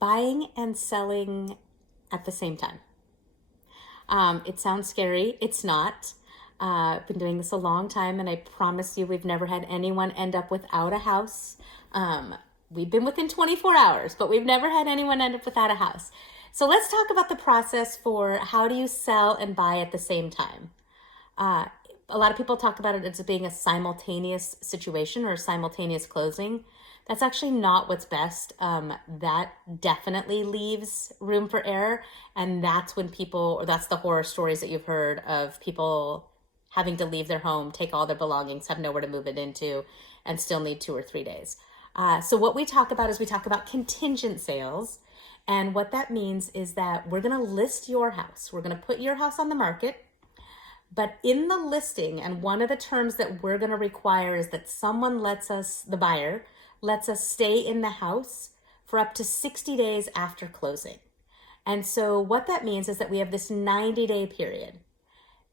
buying and selling at the same time. It sounds scary. It's not. I've been doing this a long time, and I promise you we've never had anyone end up without a house. We've been within 24 hours, but we've never had anyone end up without a house. So let's talk about the process for how do you sell and buy at the same time. A lot of people talk about it as being a simultaneous situation or a simultaneous closing. That's actually not what's best. That definitely leaves room for error. And that's when that's the horror stories that you've heard of people having to leave their home, take all their belongings, have nowhere to move it into, and still need 2 or 3 days. So what we talk about is we talk about contingent sales. And what that means is that we're going to list your house. We're going to put your house on the market. But in the listing, and one of the terms that we're going to require is that someone the buyer lets us stay in the house for up to 60 days after closing. And so what that means is that we have this 90-day period.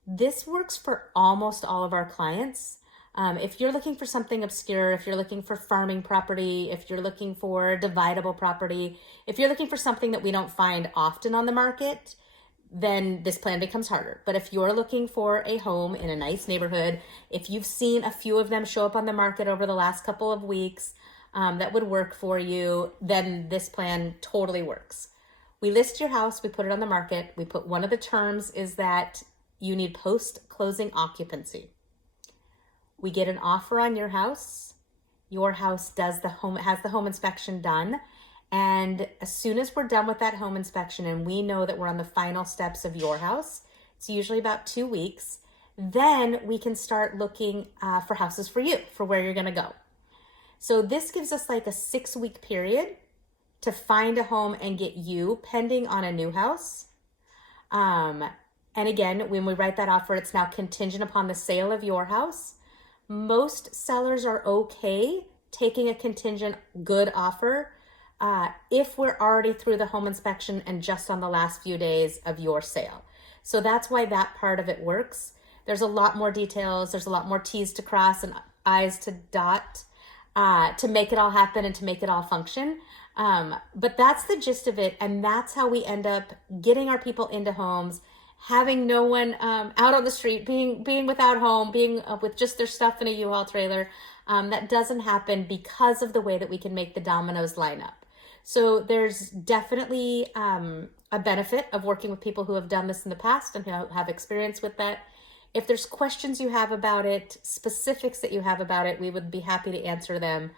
This works for almost all of our clients. If you're looking for something obscure, if you're looking for farming property, if you're looking for dividable property, if you're looking for something that we don't find often on the market, then this plan becomes harder. But if you're looking for a home in a nice neighborhood, if you've seen a few of them show up on the market over the last couple of weeks, that would work for you, then this plan totally works. We list your house, we put it on the market. We put one of the terms is that you need post-closing occupancy. We get an offer on your house. Your house has the home inspection done. And as soon as we're done with that home inspection and we know that we're on the final steps of your house, it's usually about 2 weeks, then we can start looking for houses for you, for where you're going to go. So this gives us like a 6-week period to find a home and get you pending on a new house. And again, when we write that offer, it's now contingent upon the sale of your house. Most sellers are okay taking a contingent good offer if we're already through the home inspection and just on the last few days of your sale. So that's why that part of it works. There's a lot more details. There's a lot more T's to cross and I's to dot to make it all happen and to make it all function. But that's the gist of it. And that's how we end up getting our people into homes, having no one out on the street, being without home, being with just their stuff in a U-Haul trailer. That doesn't happen because of the way that we can make the dominoes line up. So there's definitely a benefit of working with people who have done this in the past and who have experience with that. If there's questions you have about it, specifics that you have about it, we would be happy to answer them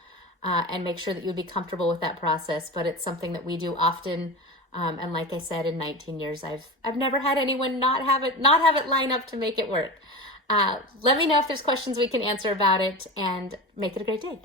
and make sure that you'd be comfortable with that process. But it's something that we do often. And like I said, in 19 years, I've never had anyone not have it line up to make it work. Let me know if there's questions we can answer about it, and make it a great day.